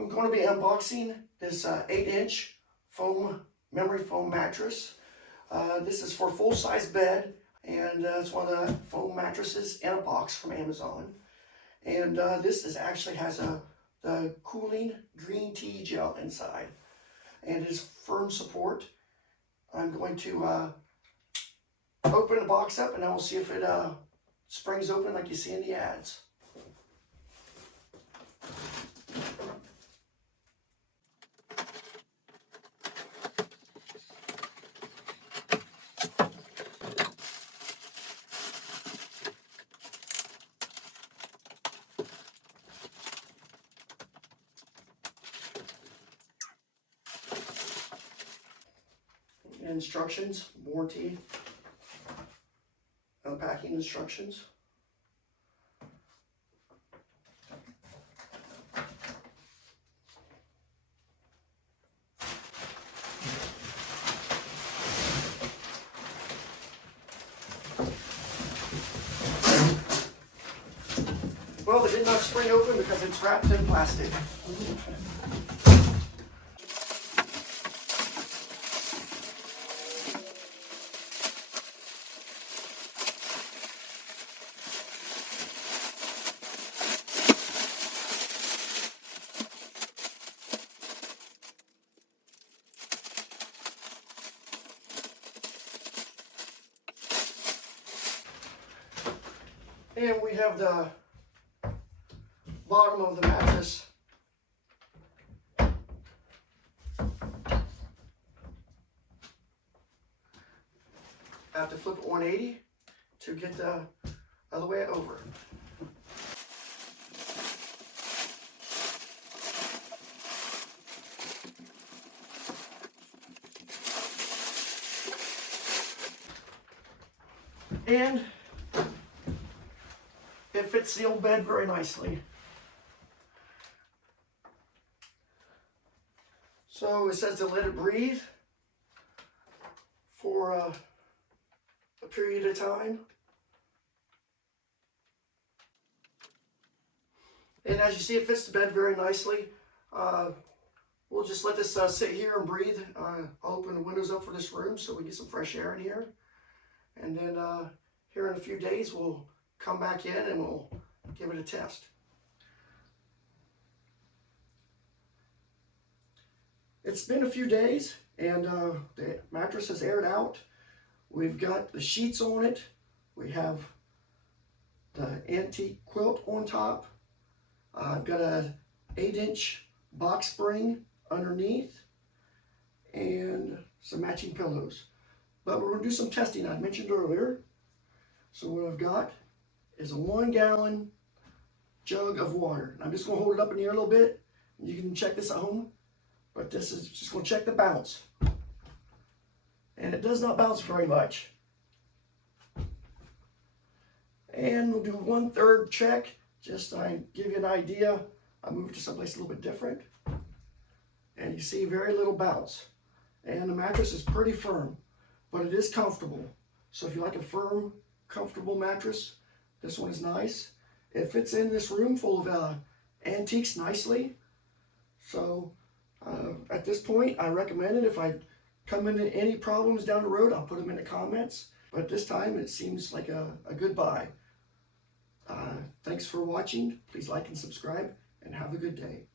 I'm going to be unboxing this 8-inch memory foam mattress. This is for full-size bed, and it's one of the foam mattresses in a box from Amazon. And this actually has the cooling green tea gel inside, and it is firm support. I'm going to open the box up, and I will see if it springs open like you see in the ads. Instructions, warranty, unpacking instructions. Well, it did not spring open because it's wrapped in plastic. And we have the bottom of the mattress. I have to flip it 180 to get the other way over. And it fits the old bed very nicely. So it says to let it breathe for a period of time. And as you see, it fits the bed very nicely. We'll just let this sit here and breathe. I'll open the windows up for this room so we get some fresh air in here. And then here in a few days, we'll come back in and we'll give it a test. It's been a few days, and the mattress has aired out. We've got the sheets on it. We have the antique quilt on top. I've got a 8-inch box spring underneath and some matching pillows. But we're going to do some testing I mentioned earlier. So what I've got is a 1-gallon jug of water. I'm just going to hold it up in the air a little bit. You can check this at home, but this is just going to check the bounce. And it does not bounce very much. And we'll do 1/3 check, just to give you an idea. I moved to someplace a little bit different. And you see very little bounce. And the mattress is pretty firm, but it is comfortable. So if you like a firm, comfortable mattress, this one is nice. It fits in this room full of antiques nicely. So at this point, I recommend it. If I come into any problems down the road, I'll put them in the comments. But this time, it seems like a good buy. Thanks for watching. Please like and subscribe, and have a good day.